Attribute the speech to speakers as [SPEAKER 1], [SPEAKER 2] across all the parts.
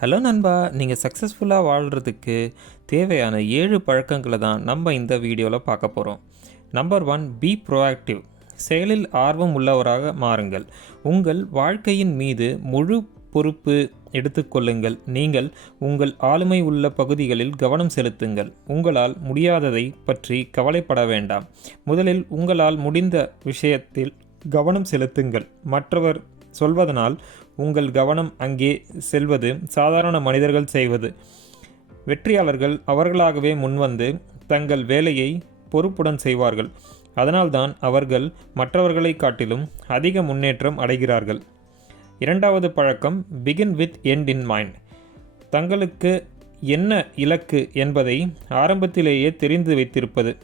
[SPEAKER 1] Hello நண்பா நீங்கள் சக்ஸஸ்ஃபுல்லாக வாழ்கிறதுக்கு தேவையான ஏழு பழக்கங்களை தான் நம்ம இந்த வீடியோவில் பார்க்க போகிறோம் நம்பர் ஒன் பி ப்ரோஆக்டிவ் செயலில் ஆர்வம் உள்ளவராக மாறுங்கள். உங்கள் வாழ்க்கையின் மீது முழு பொறுப்பு எடுத்துக்கொள்ளுங்கள் நீங்கள் உங்கள் ஆளுமை உள்ள பகுதிகளில் கவனம் செலுத்துங்கள். உங்களால் முடியாததை பற்றி கவலைப்பட வேண்டாம். முதலில் உங்களால் முடிந்த விஷயத்தில் கவனம் செலுத்துங்கள். மற்றவர் சொல்வதனால் உங்கள் கவனம் அங்கே செல்வது சாதாரண மனிதர்கள் செய்வது. வெற்றியாளர்கள் அவர்களாகவே முன்வந்து தங்கள் வேலையை பொறுப்புடன் செய்வார்கள். அதனால்தான் அவர்கள் மற்றவர்களை காட்டிலும் அதிக முன்னேற்றம் அடைகிறார்கள். இரண்டாவது பழக்கம் begin with end in mind தங்களுக்கு என்ன இலக்கு என்பதை ஆரம்பத்திலேயே தெரிந்து வைத்திருப்பது.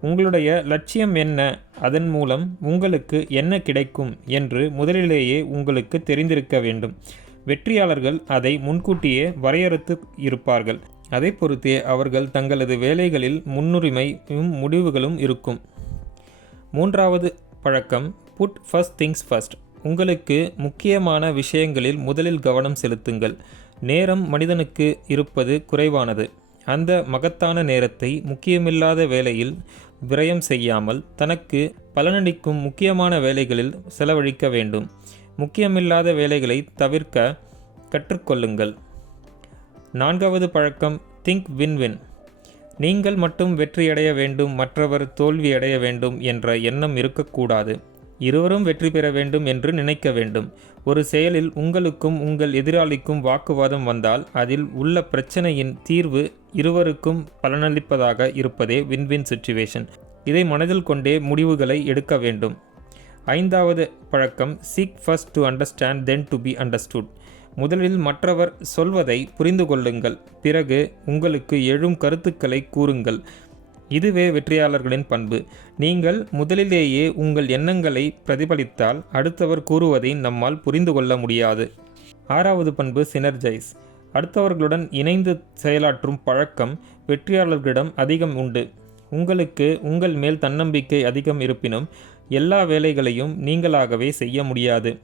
[SPEAKER 1] உங்களுடைய லட்சியம் என்ன அதன் மூலம் உங்களுக்கு என்ன கிடைக்கும் என்று முதலிலேயே உங்களுக்கு தெரிந்திருக்க வேண்டும். வெற்றியாளர்கள் அதை முன்கூட்டியே வரையறுத்து இருப்பார்கள். அதை பொறுத்தே அவர்கள் தங்களது வேலைகளில் முன்னுரிமையும் முடிவுகளும் இருக்கும். மூன்றாவது பழக்கம் புட் ஃபஸ்ட் திங்ஸ் ஃபஸ்ட் உங்களுக்கு முக்கியமான விஷயங்களில் முதலில் கவனம் செலுத்துங்கள். நேரம் மனிதனுக்கு இருப்பது குறைவானது. அந்த மகத்தான நேரத்தை முக்கியமில்லாத வேலையில் விரயம் செய்யாமல் தனக்கு பலனளிக்கும் முக்கியமான வேலைகளில் செலவழிக்க வேண்டும். முக்கியமில்லாத வேலைகளை தவிர்க்க கற்றுக்கொள்ளுங்கள். நான்காவது பழக்கம் திங்க் வின் வின் நீங்கள் மட்டும் வெற்றியடைய வேண்டும் மற்றவர் தோல்வியடைய வேண்டும் என்ற எண்ணம் இருக்கக்கூடாது. இருவரும் வெற்றி பெற வேண்டும் என்று நினைக்க வேண்டும். ஒரு செயலில் உங்களுக்கும் உங்கள் எதிராளிக்கும் வாக்குவாதம் வந்தால் அதில் உள்ள பிரச்சனையின் தீர்வு இருவருக்கும் பலனளிப்பதாக இருப்பதே வின் வின் சுச்சுவேஷன் இதை மனதில் கொண்டே முடிவுகளை எடுக்க வேண்டும். ஐந்தாவது பழக்கம் seek first to understand then to be understood முதலில் மற்றவர் சொல்வதை புரிந்து கொள்ளுங்கள். பிறகு உங்களுக்கு எழும் கருத்துக்களை கூறுங்கள். இதுவே வெற்றியாளர்களின் பண்பு. நீங்கள் முதலிலேயே உங்கள் எண்ணங்களை பிரதிபலித்தால் அடுத்தவர் கூறுவதை நம்மால் புரிந்து கொள்ள முடியாது. ஆறாவது பண்பு சினர்ஜைஸ் அடுத்தவர்களுடன் இணைந்து செயலாற்றும் பழக்கம் வெற்றியாளர்களிடம் அதிகம் உண்டு. உங்களுக்கு உங்கள் மேல் தன்னம்பிக்கை அதிகம் இருப்பினும் எல்லா வேலைகளையும் நீங்களாகவே செய்ய முடியாது.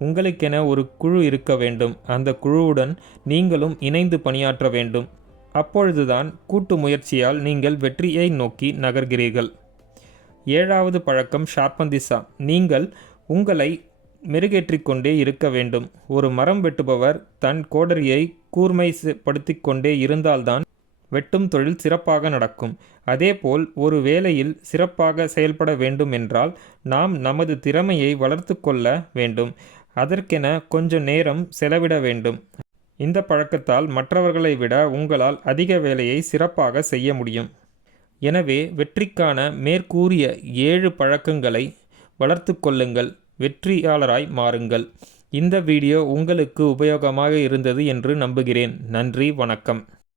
[SPEAKER 1] உங்களுக்கென ஒரு குழு இருக்க வேண்டும். அந்த குழுவுடன் நீங்களும் இணைந்து பணியாற்ற வேண்டும். அப்பொழுதுதான் கூட்டு முயற்சியால் நீங்கள் வெற்றியை நோக்கி நகர்கிறீர்கள். ஏழாவது பழக்கம் ஷார்பந்திசா நீங்கள் உங்களை மெருகேற்றிக்கொண்டே இருக்க வேண்டும். ஒரு மரம் வெட்டுபவர் தன் கோடரியை கூர்மைப்படுத்தி கொண்டே இருந்தால்தான் வெட்டும் தொழில் சிறப்பாக நடக்கும். அதேபோல் ஒரு வேலையில் சிறப்பாக செயல்பட வேண்டும் என்றால் நாம் நமது திறமையை வளர்த்து கொள்ள வேண்டும். அதற்கென கொஞ்ச நேரம் செலவிட வேண்டும். இந்த பழக்கத்தால் மற்றவர்களை விட உங்களால் அதிக வேலையை சிறப்பாக செய்ய முடியும். எனவே வெற்றிக்கான மேற்கூறிய ஏழு பழக்கங்களை வளர்த்து கொள்ளுங்கள். வெற்றியாளராய் மாறுங்கள். இந்த வீடியோ உங்களுக்கு உபயோகமாக இருந்தது என்று நம்புகிறேன். நன்றி வணக்கம்.